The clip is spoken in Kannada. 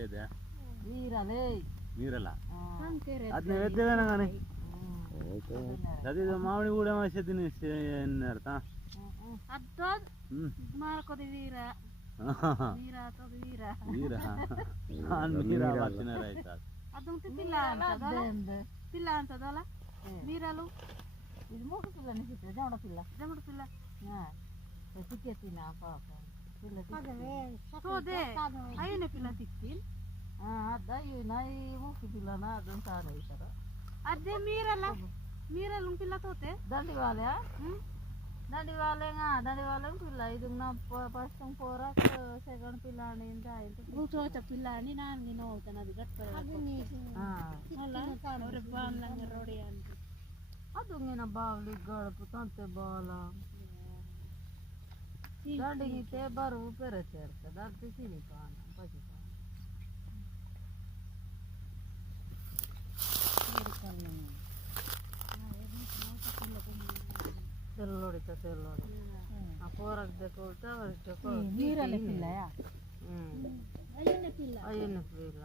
ఏదే ನೀರಲೇ ನೀರಲ್ಲ ಸಂಕೇರೆ ಅದನ್ನ ಎತ್ತಿದಾನ ಗಾನಿ ಅದು ಮಾವಳಿ ಕೂಡ ಮಾಸಿದ್ದೀನಿ ಅರ್ಥ ಅದ್ದೋದ್ ಮಾಡ್ಕೋದಿ ವೀರ ವೀರ ಆತದ ವೀರ ವೀರ ವೀರ ವಾಸಿನ ರೈತ ಅದು ಪಿಲ್ಲ ಅಂತದ ಪಿಲ್ಲ ಅಂತದಲ್ಲ ವೀರಲು ಇದು ಮೂರು ಪಿಲ್ಲ ನಿಸಿತ್ತು ಜಮಡ ಪಿಲ್ಲ ಹಾ ತಿಕ್ಕೆ ತಿನ್ನ ಪಾಪ ಪಿಲ್ಲ ಸೋದೆ ಅಯ್ಯನ ಪಿಲ್ಲ ತಿಕ್ಕಿನ್ ಅದ ಇವನ ಈ ಮೂರು ಪಿಲ್ಲನ ಅದನ್ನು ತಾನೇ ಈ ಥರ ಅದೇ ಮೀರಲ್ಲ ಮೀರಲ್ಲ ಪಿಲ್ಲ ತೋತೆ ದಂಡಿ ವಾಲೆ ದಂಡಿ ವಾಲೆ ಪಿಲ್ಲ ಇದು ನಾವು ಫಸ್ಟ್ ಪೋರ ಸೆಕೆಂಡ್ ಪಿಲ್ಲಾಣಿ ಅಂತ ಆಯ್ತು ಬೂಚೋಚ ಪಿಲ್ಲಾಣಿ ನಾನು ನೋಡ್ತಾನೆ ಅದು ಗಟ್ಟ ರೋಡಿ ಅಂತ ಅದು ಇಂಗಿನ ಬಾವಲಿ ಗಳಪು ತಂತೆ ಬಾಲ ದಂಡಿಗಿತ್ತೆ ಬರು ಪೆರಚೆ ಇರ್ತದೆ ಅದು ಸಿನಿ ಪಾನ ಪಚಿ ಪಾನ తెల్లొడితే తెల్లొడి ఆ కూరకు తెచ్చుకుంటే నీరల పిల్ల అయ్యన్న పిల్ల